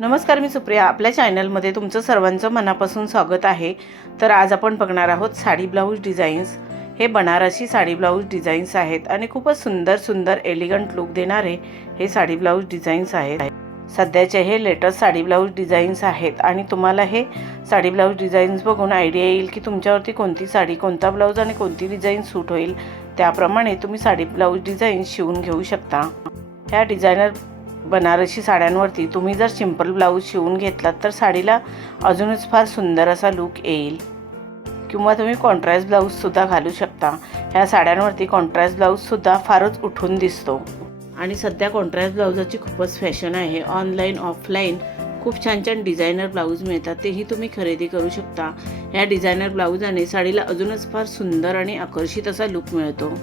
नमस्कार, मी सुप्रिया. आपल्या चॅनलमध्ये तुमचं सर्वांचं मनापासून स्वागत आहे. तर आज आपण बघणार आहोत साडी ब्लाऊज डिझाईन्स. हे बनारसी साडी ब्लाऊज डिझाईन्स आहेत आणि खूपच सुंदर सुंदर एलिगंट लुक देणारे हे साडी ब्लाऊज डिझाईन्स आहेत. सध्याचे हे लेटेस्ट साडी ब्लाऊज डिझाईन्स आहेत आणि तुम्हाला हे साडी ब्लाऊज डिझाईन्स बघून आयडिया येईल की तुमच्यावरती कोणती साडी, कोणता ब्लाऊज आणि कोणती डिझाईन सूट होईल. त्याप्रमाणे तुम्ही साडी ब्लाऊज डिझाईन्स शिवून घेऊ शकता. ह्या डिझायनर बनारसी साड्यांवरती तुम्ही जर सिंपल ब्लाऊज शिवून घेतलात तर साडीला अजूनच फार सुंदर असा लुक येईल. किंवा तुम्ही कॉन्ट्रास्ट ब्लाऊजसुद्धा घालू शकता. ह्या साड्यांवरती कॉन्ट्रास्ट ब्लाऊजसुद्धा फारच उठून दिसतो आणि सध्या कॉन्ट्रास्ट ब्लाऊजाची खूपच फॅशन आहे. ऑनलाईन ऑफलाईन खूप छान छान डिझायनर ब्लाऊज मिळतात, तेही तुम्ही खरेदी करू शकता. ह्या डिझायनर ब्लाऊजाने साडीला अजूनच फार सुंदर आणि आकर्षित असा लुक मिळतो.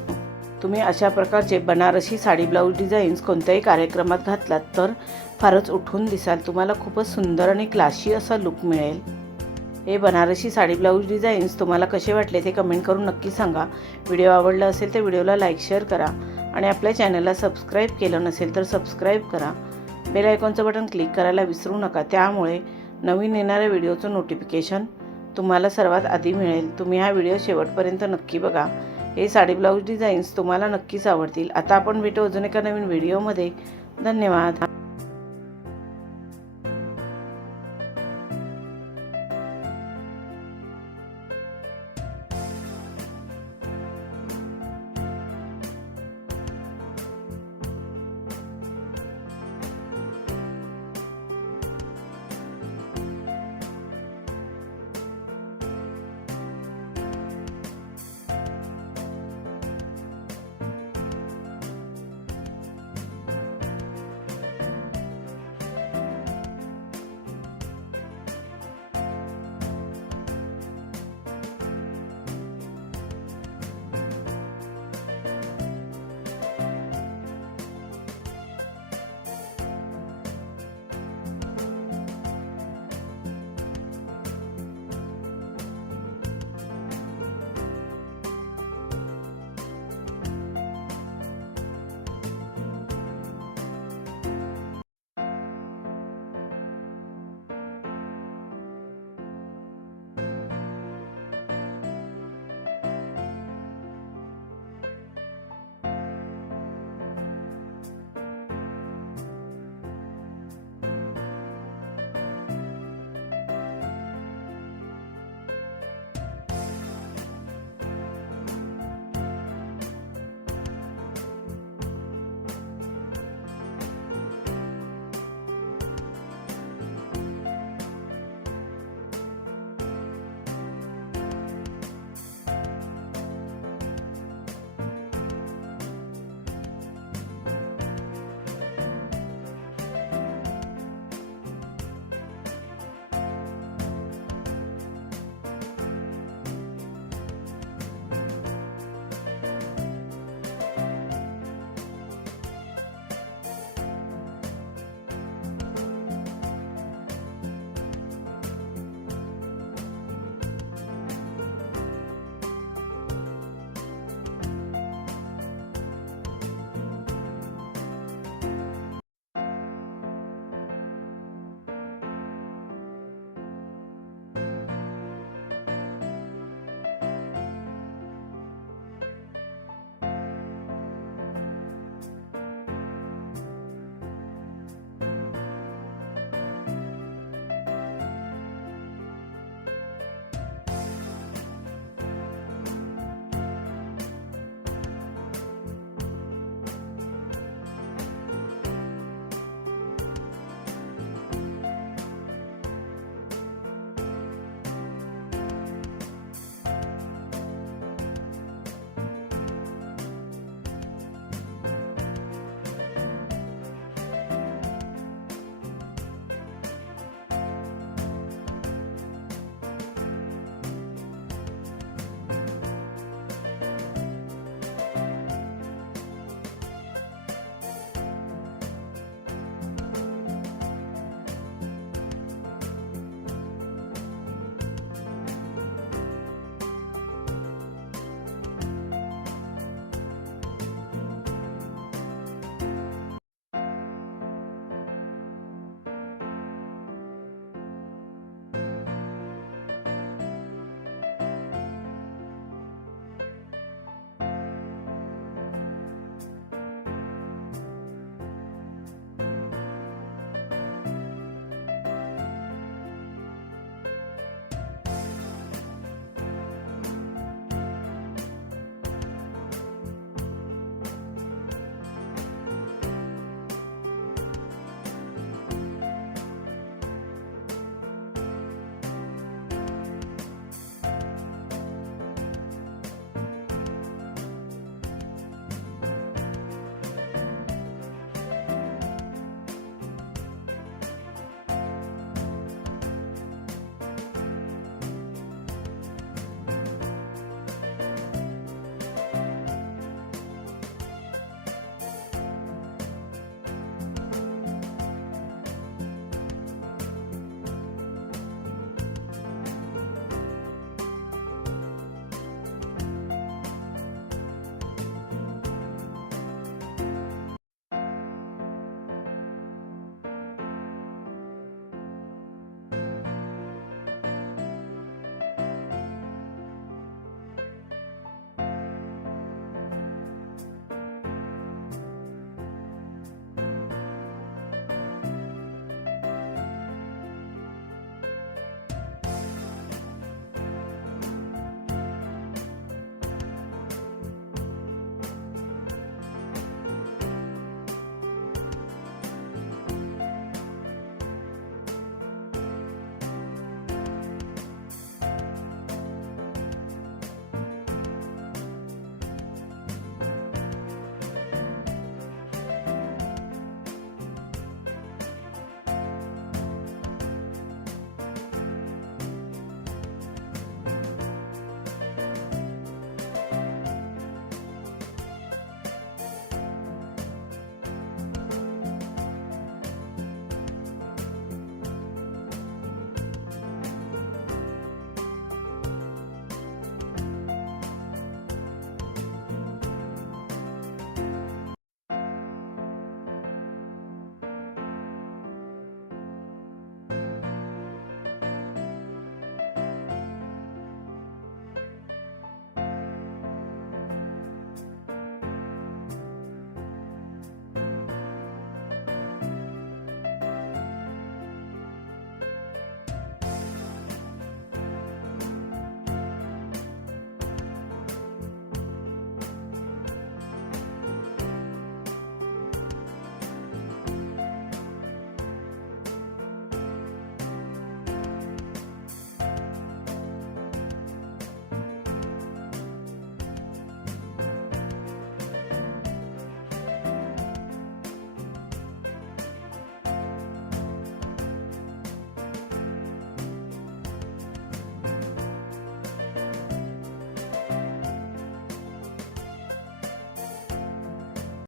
तुम्ही अशा प्रकारचे बनारसी साडी ब्लाऊज डिझाईन्स कोणत्याही कार्यक्रमात घातलात तर फारच उठून दिसाल. तुम्हाला खूपच सुंदर आणि क्लासी असा लुक मिळेल. हे बनारसी साडी ब्लाऊज डिझाईन्स तुम्हाला कसे वाटले ते कमेंट करून नक्की सांगा. व्हिडिओ आवडला असेल तर व्हिडिओला लाईक शेअर करा आणि आपल्या चॅनलला सबस्क्राईब केलं नसेल तर सबस्क्राईब करा. बेल आयकॉनचं बटन क्लिक करायला विसरू नका, त्यामुळे नवीन येणाऱ्या व्हिडिओचं नोटिफिकेशन तुम्हाला सर्वात आधी मिळेल. तुम्ही हा व्हिडिओ शेवटपर्यंत नक्की बघा. हे साडी ब्लाऊज डिझाईन्स तुम्हाला नक्कीच आवडतील. आता आपण भेटू अजून एका नवीन व्हिडिओमध्ये. धन्यवाद.